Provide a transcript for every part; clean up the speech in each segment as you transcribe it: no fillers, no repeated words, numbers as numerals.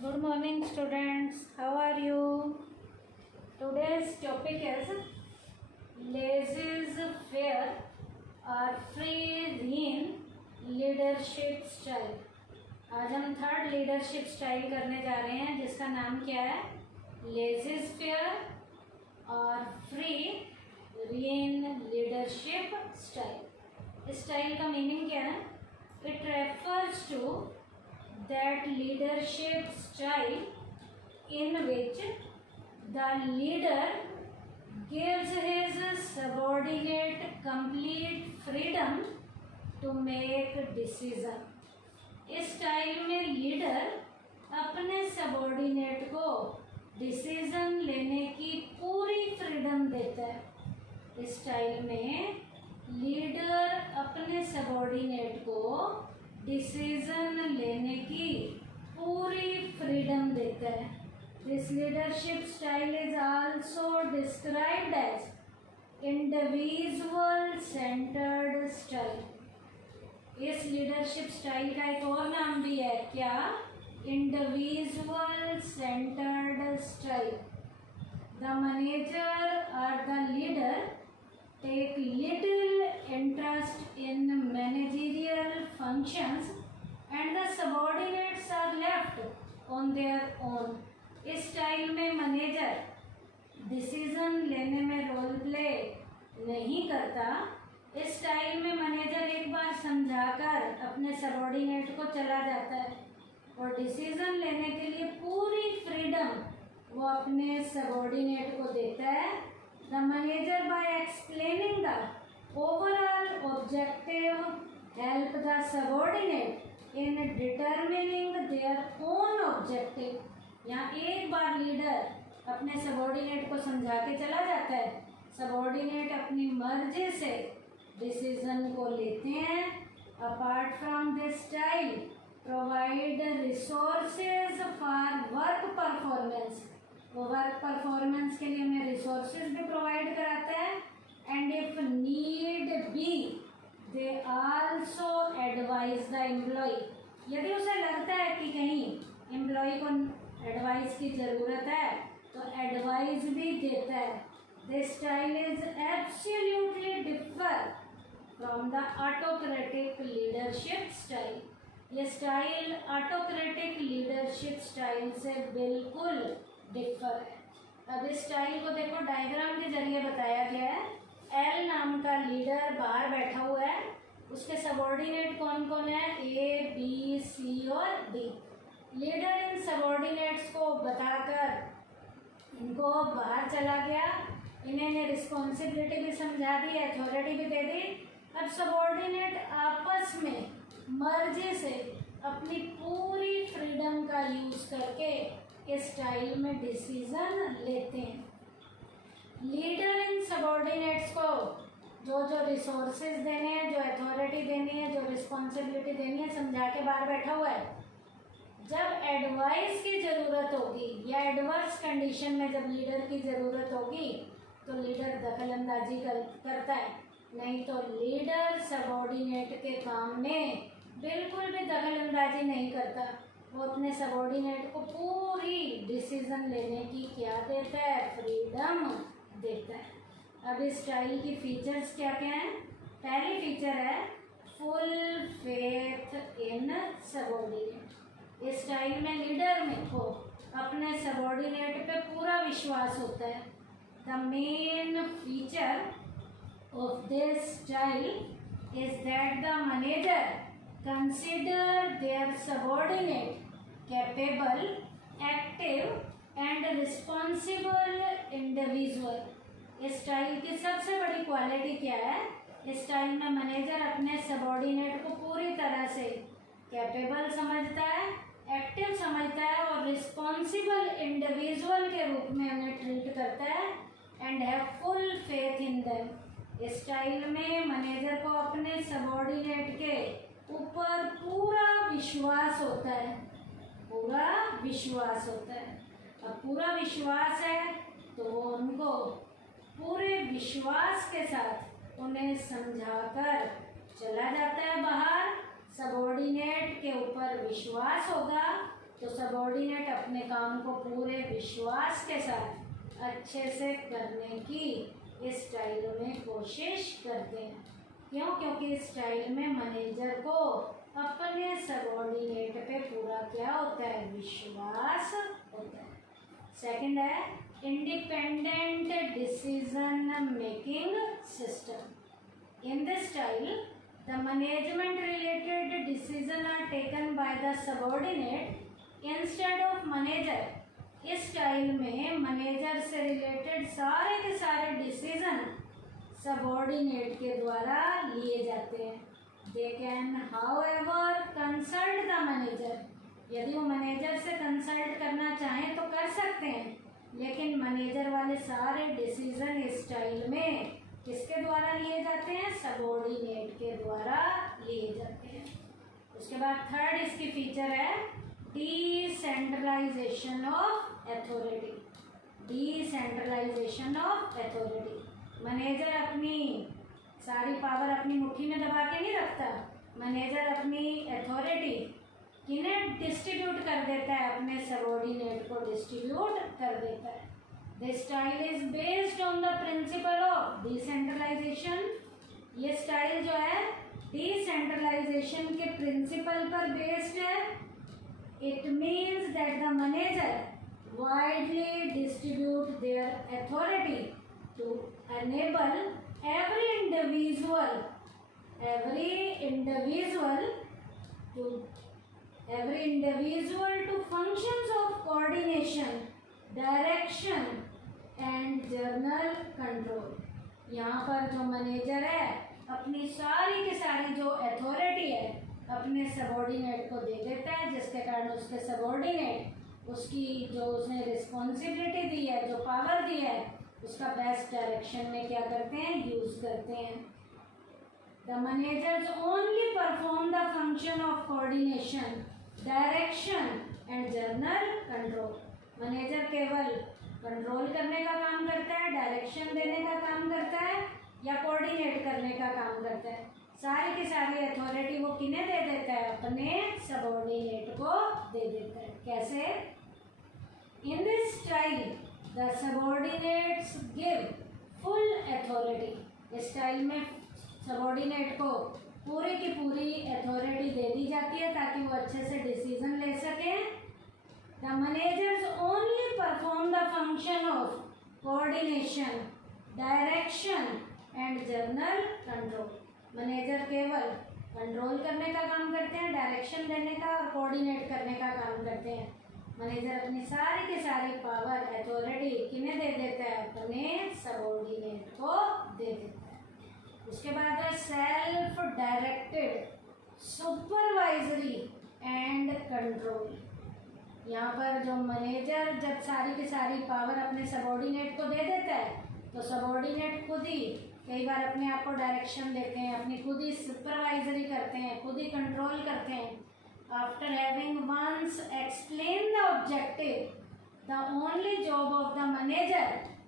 Good morning, students. How are you? Today's topic is laissez-faire or free-rein leadership style. आज हम third leadership style करने जा रहे हैं जिसका नाम क्या है, लेज़ेज़-फेयर और फ्री रेन लीडरशिप स्टाइल। इस स्टाइल का मीनिंग क्या है? It refers to that leadership style in which the leader gives his subordinate complete freedom to make decision। इस स्टाइल में लीडर अपने सबॉर्डिनेट को डिसीजन लेने की पूरी फ्रीडम देता है। इस स्टाइल में लीडर अपने सबॉर्डिनेट को डिसीजन लेने की पूरी फ्रीडम देता है। This leadership style is also described as individual centred style. इस लीडरशिप स्टाइल का एक और नाम भी है, क्या? Individual centred style. The manager और the leader take little interest in managerial functions and the subordinates are left on their own। इस स्टाइल में मैनेजर डिसीजन लेने में रोल प्ले नहीं करता। इस स्टाइल में मैनेजर एक बार समझाकर अपने सबॉर्डिनेट को चला जाता है और डिसीजन लेने के लिए पूरी फ्रीडम वो अपने सबॉर्डिनेट को देता है। The manager, by explaining the overall objective, help the subordinate in determining their own objective। यहाँ एक बार लीडर अपने सबॉर्डिनेट को समझा के चला जाता है, सबॉर्डिनेट अपनी मर्जी से डिसीजन को लेते हैं। Apart from this style provide resources for work performance. वो वर्क परफॉर्मेंस के लिए हमें रिसोर्सेज भी प्रोवाइड कराता है। And if need be they also advise the employee. यदि उसे लगता है कि कहीं एम्प्लॉय को एडवाइस की ज़रूरत है तो एडवाइस भी देता है। This style is absolutely differ from the autocratic leadership style. ये स्टाइल ऑटोक्रेटिक लीडरशिप स्टाइल से बिल्कुल डिफर है। अब इस स्टाइल को देखो, डायग्राम के जरिए बताया गया है। एल नाम का लीडर बाहर बैठा हुआ है, उसके सबॉर्डिनेट कौन कौन है? ए, बी, सी और डी। लीडर इन सबॉर्डिनेट्स को बताकर इनको बाहर चला गया, इन्हें रिस्पॉन्सिबिलिटी भी समझा दी, अथॉरिटी भी दे दी। अब सबॉर्डिनेट आपस में मर्जी से अपनी पूरी फ्रीडम का यूज़ करके इस स्टाइल में डिसीजन लेते हैं। लीडर इन सबॉर्डिनेट्स को जो जो रिसोर्सेज देने हैं, जो अथॉरिटी देनी है, जो रिस्पॉन्सिबिलिटी देनी है, समझा के बाहर बैठा हुआ है। जब एडवाइस की ज़रूरत होगी या एडवर्स कंडीशन में जब लीडर की ज़रूरत होगी तो लीडर दखल अंदाजी करता है, नहीं तो लीडर सबॉर्डिनेट के काम में बिल्कुल भी दखल अंदाजी नहीं करता। वो अपने सबॉर्डिनेट को पूरी डिसीजन लेने की क्या देता है? फ्रीडम देता है। अब इस स्टाइल की फीचर्स क्या क्या हैं? पहली फीचर है फुल फेथ इन सबॉर्डिनेट। इस स्टाइल में लीडर में को अपने सबॉर्डिनेट पे पूरा विश्वास होता है। The main feature of this style is that the manager consider their subordinate capable, active and responsible individual। इस स्टाइल की सबसे बड़ी क्वालिटी क्या है? इस स्टाइल में मैनेजर अपने सबॉर्डिनेट को पूरी तरह से कैपेबल समझता है, एक्टिव समझता है और रिस्पॉन्सिबल इंडिविजुअल के रूप में उन्हें ट्रीट करता है। And have full faith in them. इस स्टाइल में मैनेजर को अपने सबॉर्डिनेट के ऊपर पूरा विश्वास होता है, पूरा विश्वास होता है। अब पूरा विश्वास है तो वो उनको पूरे विश्वास के साथ उन्हें समझाकर चला जाता है बाहर। सबॉर्डिनेट के ऊपर विश्वास होगा तो सबॉर्डिनेट अपने काम को पूरे विश्वास के साथ अच्छे से करने की इस स्टाइल में कोशिश करते हैं। क्यों? क्योंकि इस स्टाइल में मैनेजर को अपने सबॉर्डिनेट पे पूरा क्या होता है? विश्वास होता है। सेकंड है independent decision making system. In this style the management related decision are taken by the subordinate instead of manager. इस स्टाइल में मैनेजर से रिलेटेड सारे के सारे डिसीजन सबॉर्डिनेट के द्वारा लिए जाते हैं। They can however consult the manager. यदि वो मैनेजर से कंसल्ट करना चाहें तो कर सकते हैं, लेकिन मैनेजर वाले सारे डिसीजन इस स्टाइल में किसके द्वारा लिए जाते हैं? सबॉर्डिनेट के द्वारा लिए जाते हैं। उसके बाद थर्ड इसकी फीचर है decentralisation of authority. Decentralisation of authority. Manager अपनी सारी पावर अपनी मुट्ठी में दबा के नहीं रखता। मैनेजर अपनी अथॉरिटी किन्हें डिस्ट्रीब्यूट कर देता है? अपने सबॉर्डिनेट को डिस्ट्रीब्यूट कर देता है। This style is based on the principle of decentralisation. ये स्टाइल जो है डिसेंट्रलाइजेशन के प्रिंसिपल पर बेस्ड है। It means that the manager widely distribute their authority to enable every individual to functions of coordination, direction and journal control। यहाँ पर जो manager है अपनी सारी की सारी जो अथॉरिटी है अपने सबॉर्डिनेट को दे देता है, जिसके कारण उसके सबॉर्डिनेट उसकी जो उसने रिस्पॉन्सिबिलिटी दी है, जो पावर दी है, उसका बेस्ट डायरेक्शन में क्या करते हैं? यूज करते हैं। The managers only perform the function of coordination, direction and journal control. Manager केवल कंट्रोल करने का काम करता है, डायरेक्शन देने का काम करता है या कोऑर्डिनेट करने का काम करता है। सारी की सारी अथॉरिटी वो किन्हें दे देता है? अपने सबॉर्डिनेट को दे देता है। कैसे? इन this style The subordinates give full authority। इस स्टाइल में सबॉर्डिनेट को पूरी की पूरी अथॉरिटी दे दी जाती है ताकि वो अच्छे से डिसीजन ले सकें। The managers only perform the function of coordination, direction and journal control. Manager केवल कंट्रोल करने का काम करते हैं, डायरेक्शन देने का और कोऑर्डिनेट करने का काम करते हैं। मैनेजर अपनी सारी की सारी पावर अथॉरिटी किन्हें दे देता है? अपने सबॉर्डिनेट को दे देता है। उसके बाद है self directed supervisory and control. यहाँ पर जो मैनेजर जब सारी की सारी पावर अपने सबॉर्डिनेट को दे देता है तो सबॉर्डिनेट खुद ही कई बार अपने आप को डायरेक्शन देते हैं, अपनी खुद ही सुपरवाइजरी करते हैं, खुद ही कंट्रोल करते हैं। After having once explained the objective, the only job of the manager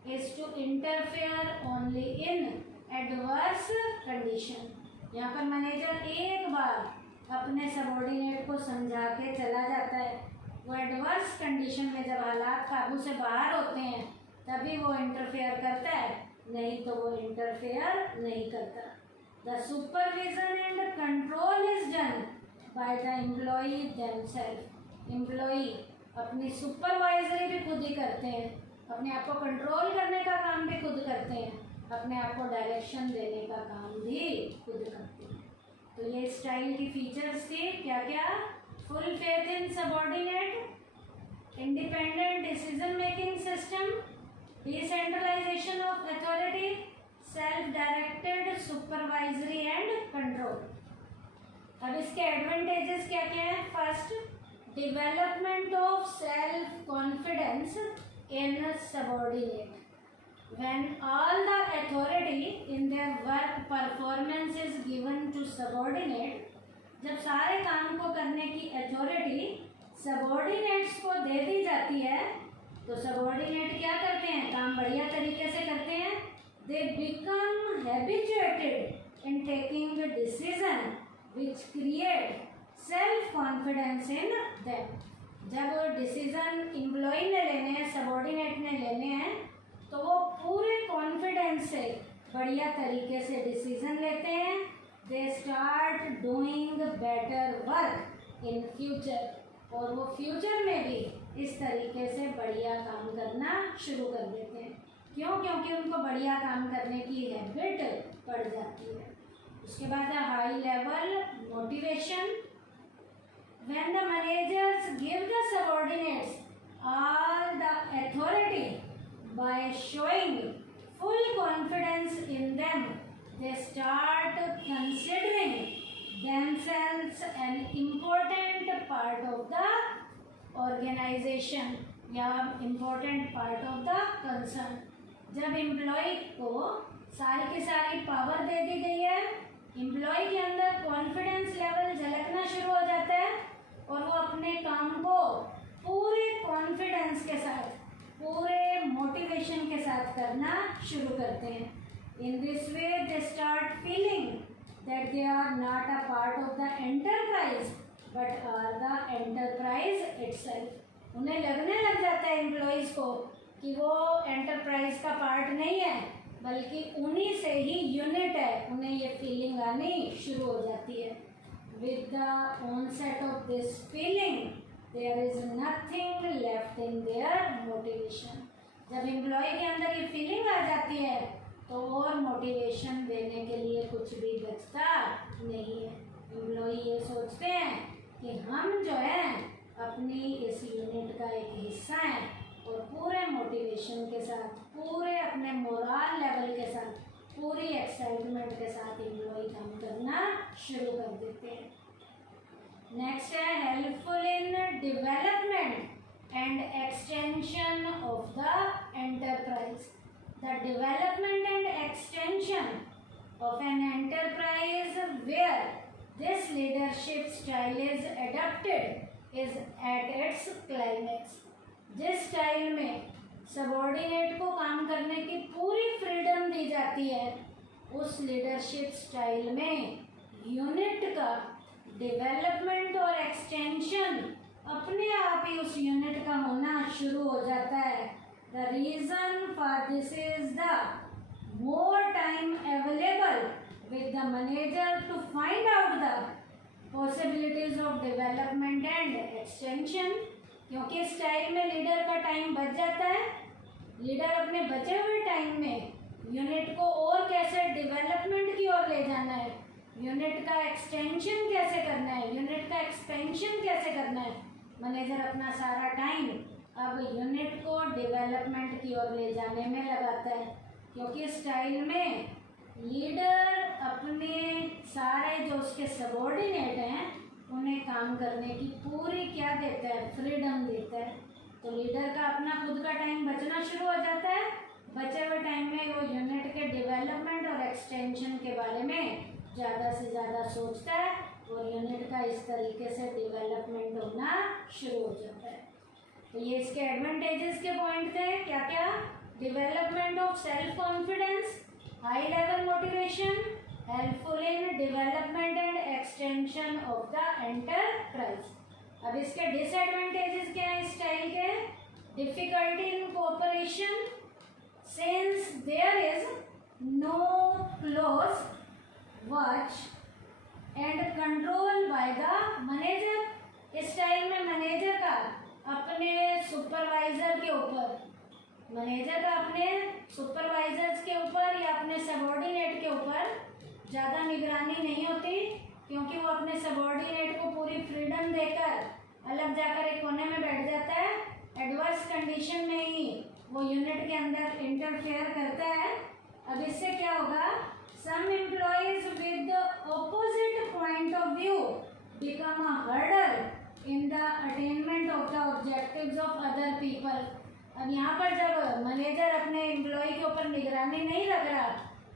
is to interfere only in adverse condition। यहाँ पर मैनेजर एक बार अपने सबॉर्डिनेट को समझा के चला जाता है। वो एडवर्स कंडीशन में जब हालात काबू से बाहर होते हैं तभी वो इंटरफेयर करता है, नहीं तो वो इंटरफेयर नहीं करता। The supervision and control is done by the employee themselves. Employee अपनी सुपरवाइजरी भी खुद ही करते हैं, अपने आप को कंट्रोल करने का काम भी खुद करते हैं, अपने आप को डायरेक्शन देने का काम भी खुद करते हैं। तो ये स्टाइल की फीचर्स थी क्या क्या? Full faith in subordinate, independent decision making system, decentralisation of authority, self directed supervisory and control. अब इसके एडवांटेजेस क्या क्या है? First, development of self confidence in subordinate. When all the authority in their work performance is given to subordinate, जब सारे काम को करने की अथॉरिटी सबॉर्डिनेट्स को दे दी जाती है तो सबॉर्डिनेट क्या करते हैं? काम बढ़िया तरीके से करते हैं। They become habituated in taking the decision which create self confidence in them। जब डिसीजन एम्प्लॉय ने लेने हैं, सबॉर्डिनेट ने लेने हैं, तो वो पूरे कॉन्फिडेंस से बढ़िया तरीके से डिसीजन लेते हैं। They start doing better work in future, और वो फ्यूचर में भी इस तरीके से बढ़िया काम करना शुरू कर देते हैं। क्यों? क्योंकि उनको बढ़िया काम करने की हैबिट पड़ जाती है। उसके बाद है high level motivation. When the managers give the subordinates all the authority by showing full confidence in them, they start considering themselves an important part of the organization या important part of the concern। जब employ को सारी की सारी power दे दी गई है, employ के अंदर कॉन्फिडेंस लेवल झलकना शुरू हो जाता है और वो अपने काम को पूरे कॉन्फिडेंस के साथ, पूरे मोटिवेशन के साथ करना शुरू करते हैं। In this way, they start feeling that they are not a part of the enterprise, but are the enterprise itself। उन्हें लगने लग जाता है एम्प्लॉयज़ को कि वो एंटरप्राइज का पार्ट नहीं है, बल्कि उन्हीं से ही यूनिट है। उन्हें ये फीलिंग आनी शुरू हो जाती है। With the onset of this feeling, there is nothing left in their motivation। जब एम्प्लॉय के अंदर ये फीलिंग आ जाती है तो और मोटिवेशन देने के लिए कुछ भी बचता नहीं है। एम्प्लॉय ये सोचते हैं कि हम जो है अपनी इस यूनिट का एक हिस्सा हैं, और पूरे मोटिवेशन के साथ, पूरे अपने मोरल लेवल के साथ, पूरी एक्साइटमेंट के साथ एम्प्लॉय काम करना शुरू कर देते हैं। नेक्स्ट है helpful in development and extension of the enterprise. The development and extension of an enterprise where this leadership style is adopted is at its climax। जिस स्टाइल में सबॉर्डिनेट को काम करने की पूरी फ्रीडम दी जाती है, उस लीडरशिप स्टाइल में यूनिट का डेवलपमेंट और एक्सटेंशन अपने आप ही उस यूनिट का होना शुरू हो जाता है। The reason for this is the more time available with the manager to find out the possibilities of development and extension। क्योंकि इस टाइम में लीडर का टाइम बच जाता है। लीडर अपने बचे हुए टाइम में यूनिट को और कैसे डेवलपमेंट की ओर ले जाना है, यूनिट का एक्सटेंशन कैसे करना है, यूनिट का एक्सपेंशन कैसे करना है, मैनेजर अपना सारा टाइम अब यूनिट को डेवलपमेंट की ओर ले जाने में लगाता है। क्योंकि इस स्टाइल में लीडर अपने सारे जो उसके सबॉर्डिनेट हैं उन्हें काम करने की पूरी क्या देता है, फ्रीडम देता है। तो लीडर का अपना खुद का टाइम बचना शुरू हो जाता है। बचे हुए टाइम में वो यूनिट के डेवलपमेंट और एक्सटेंशन के बारे में ज़्यादा से ज़्यादा सोचता है और यूनिट का इस तरीके से डेवलपमेंट होना शुरू हो जाता है। तो ये इसके एडवांटेजेस के पॉइंट थे। क्या क्या? Development of self confidence, high level motivation, helpful in development and extension of the enterprise. अब इसके डिसएडवांटेजेस क्या है इस स्टाइल के? Difficulty in cooperation, since there is no close watch and control by the manager. इस style में manager का अपने सुपरवाइजर के ऊपर, मैनेजर का अपने सुपरवाइजर्स के ऊपर या अपने सबॉर्डिनेट के ऊपर ज़्यादा निगरानी नहीं होती, क्योंकि वो अपने सबॉर्डिनेट को पूरी फ्रीडम देकर अलग जाकर एक कोने में बैठ जाता है। एडवर्स कंडीशन में ही वो यूनिट के अंदर इंटरफेयर करता है। अब इससे क्या होगा? Some employees with opposite point of view become a hurdle in the attainment of the objectives of other people. अब यहाँ पर जब मैनेजर अपने एम्प्लॉय के ऊपर निगरानी नहीं रख रहा,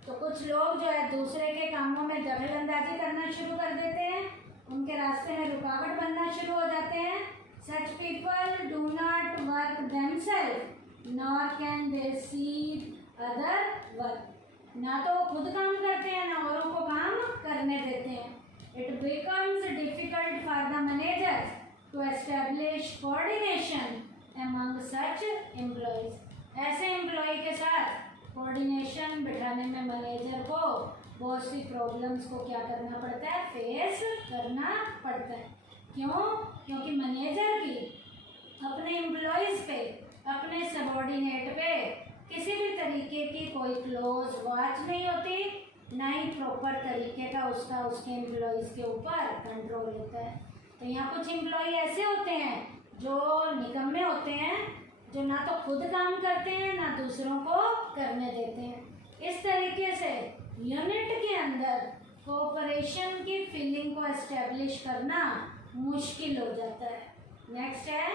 तो कुछ लोग जो है दूसरे के कामों में दखलंदाजी करना शुरू कर देते हैं, उनके रास्ते में रुकावट बनना शुरू हो जाते हैं। Such people do not work themselves nor can they see other work. ना तो वो खुद काम करते हैं, ना औरों को काम करने देते हैं। It becomes difficult for the manager to establish coordination among such employees. ऐसे एम्प्लॉय के साथ कोऑर्डिनेशन बिठाने में मैनेजर को बहुत सी प्रॉब्लम्स को क्या करना पड़ता है, फेस करना पड़ता है। क्यों? क्योंकि मैनेजर की अपने एम्प्लॉयज़ पे, अपने सबॉर्डिनेट पे किसी भी तरीके की कोई क्लोज वॉच नहीं होती, ना ही प्रॉपर तरीके का उसका उसके एम्प्लॉयज़ के ऊपर कंट्रोल होता है। तो यहाँ कुछ एम्प्लॉय ऐसे होते हैं जो निकम्मे होते हैं, जो ना तो खुद काम करते हैं ना दूसरों को करने देते हैं। इस तरीके से यूनिट के अंदर कोऑपरेशन की फीलिंग को एस्टेब्लिश करना मुश्किल हो जाता है। नेक्स्ट है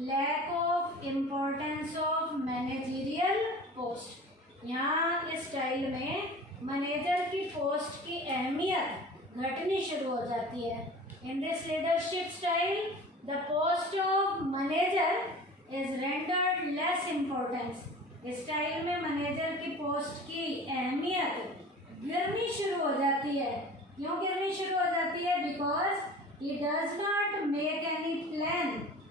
lack of importance of managerial post. यहाँ इस स्टाइल में मैनेजर की पोस्ट की अहमियत घटनी शुरू हो जाती है। In this leadership style the post of manager is rendered less importance. इस स्टाइल में मैनेजर की पोस्ट की अहमियत गिरनी शुरू हो जाती है। क्यों गिरनी शुरू हो जाती है? Because he does not make any plan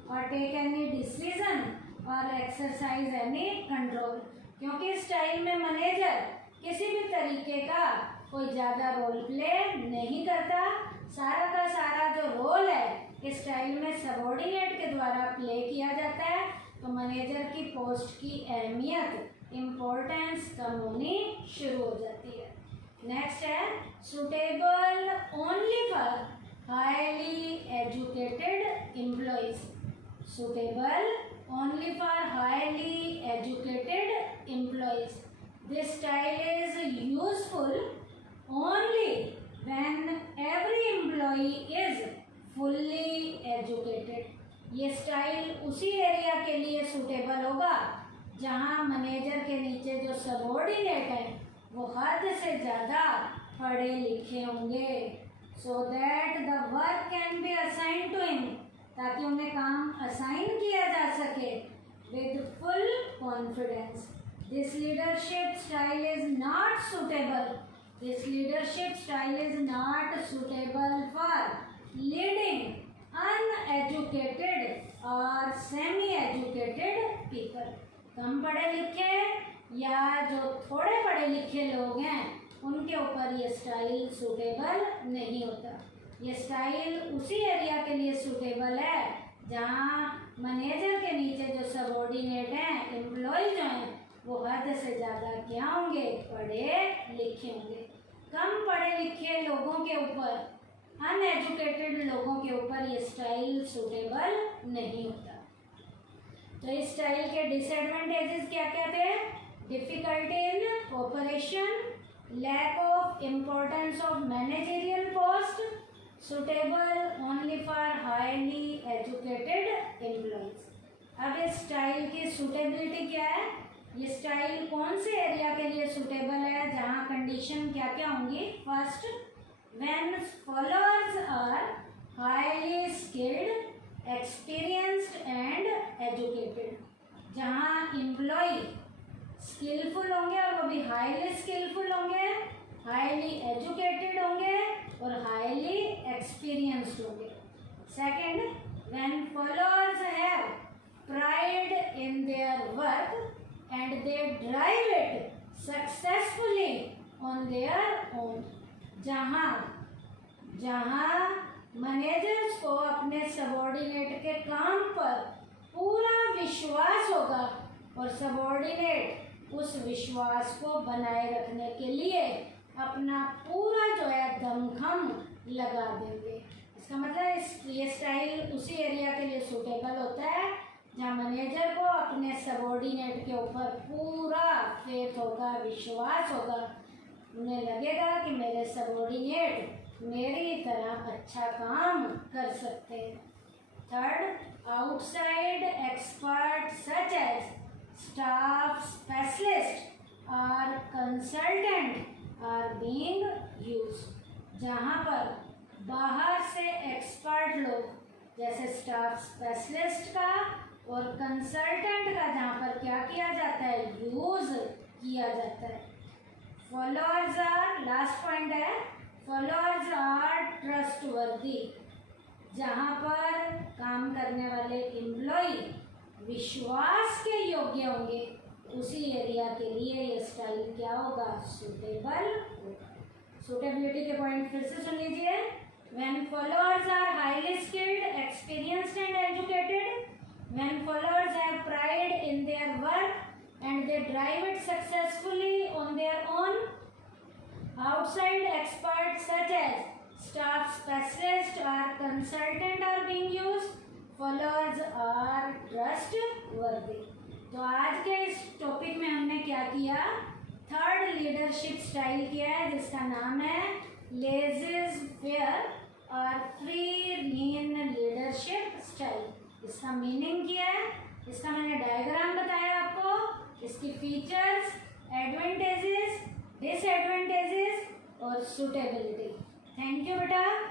और टेक एनी डिसीजन और एक्सरसाइज एनी कंट्रोल। क्योंकि इस स्टाइल में मैनेजर किसी भी तरीके का कोई ज़्यादा रोल प्ले नहीं करता। सारा का सारा जो रोल है इस स्टाइल में सबॉर्डिनेट के द्वारा प्ले किया जाता है। तो मैनेजर की पोस्ट की अहमियत, इम्पोर्टेंस कम होनी शुरू हो जाती है। नेक्स्ट है suitable only for highly educated employees. Suitable only for highly educated employees. This style is useful only when every employee is fully educated। ये स्टाइल उसी एरिया के लिए सूटेबल होगा जहाँ मैनेजर के नीचे जो सबॉर्डिनेट हैं वो हद से ज़्यादा पढ़े लिखे होंगे, so that the work can be assign to him, ताकि उन्हें काम असाइन किया जा सके with full confidence. This leadership style is not suitable This leadership style is not suitable for leading uneducated or semi-educated people। कम पढ़े लिखे या जो थोड़े पढ़े लिखे लोग हैं उनके ऊपर ये स्टाइल सूटेबल नहीं होता। ये स्टाइल उसी एरिया के लिए सूटेबल है जहाँ मैनेजर के नीचे जो सबॉर्डिनेट हैं, एम्प्लॉय जो हैं, वो हद से ज़्यादा क्या होंगे, पढ़े लिखे होंगे। कम पढ़े लिखे लोगों के ऊपर, अनएजुकेटेड लोगों के ऊपर ये स्टाइल सूटेबल नहीं होता। तो इस स्टाइल के डिसएडवांटेजेस क्या क्या थे? Difficulty in cooperation, lack of importance of managerial post, suitable only for highly educated employees. अब इस स्टाइल की सूटेबिलिटी क्या है? ये स्टाइल कौन से एरिया के लिए सूटेबल है जहाँ कंडीशन क्या क्या होंगी? First, when followers are highly skilled, experienced and educated. जहाँ एम्प्लॉय स्किलफुल होंगे और वो भी हाईली स्किलफुल होंगे, हाईली एजुकेटेड होंगे और हाईली एक्सपीरियंस्ड होंगे। Second, when followers have pride in their work and they drive it successfully on their own। जहाँ मैनेजर्स को अपने सबॉर्डिनेट के काम पर पूरा विश्वास होगा और सबॉर्डिनेट उस विश्वास को बनाए रखने के लिए अपना पूरा जो है दमखम लगा देंगे। इसका मतलब ये स्टाइल उसी एरिया के लिए सूटेबल होता है जहाँ मैनेजर को अपने सबॉर्डिनेट के ऊपर पूरा फेथ होगा, विश्वास होगा। उन्हें लगेगा कि मेरे सबॉर्डिनेट मेरी तरह अच्छा काम कर सकते हैं। Third, outside expert such as staff specialist और कंसल्टेंट आर बीइंग यूज्ड। जहाँ पर बाहर से एक्सपर्ट लोग जैसे स्टाफ स्पेशलिस्ट का और कंसल्टेंट का जहाँ पर क्या किया जाता है, यूज किया जाता है। फॉलोअर्स आर, लास्ट पॉइंट है, फॉलोअर्स आर ट्रस्टवर्दी। जहाँ पर काम करने विश्वास के योग्य होंगे उसी एरिया के लिए ये स्टाइल क्या होगा, सूटेबल होगा। सूटेबिलिटी के पॉइंट फिर से सुन लीजिए। When followers are highly skilled, experienced and educated, when followers have pride in their work and they drive it successfully on their own, outside experts such as staff specialist or consultant are being used, followers are trustworthy। तो आज के इस topic में हमने क्या किया, third leadership style किया है जिसका नाम है लेज़ी-फेयर और फ्री लीन लीडरशिप स्टाइल। इसका मीनिंग क्या है, इसका मैंने डायग्राम बताया आपको, इसकी फीचर्स, एडवांटेजेस, डिसएडवांटेजेस और सूटेबिलिटी। थैंक यू बेटा।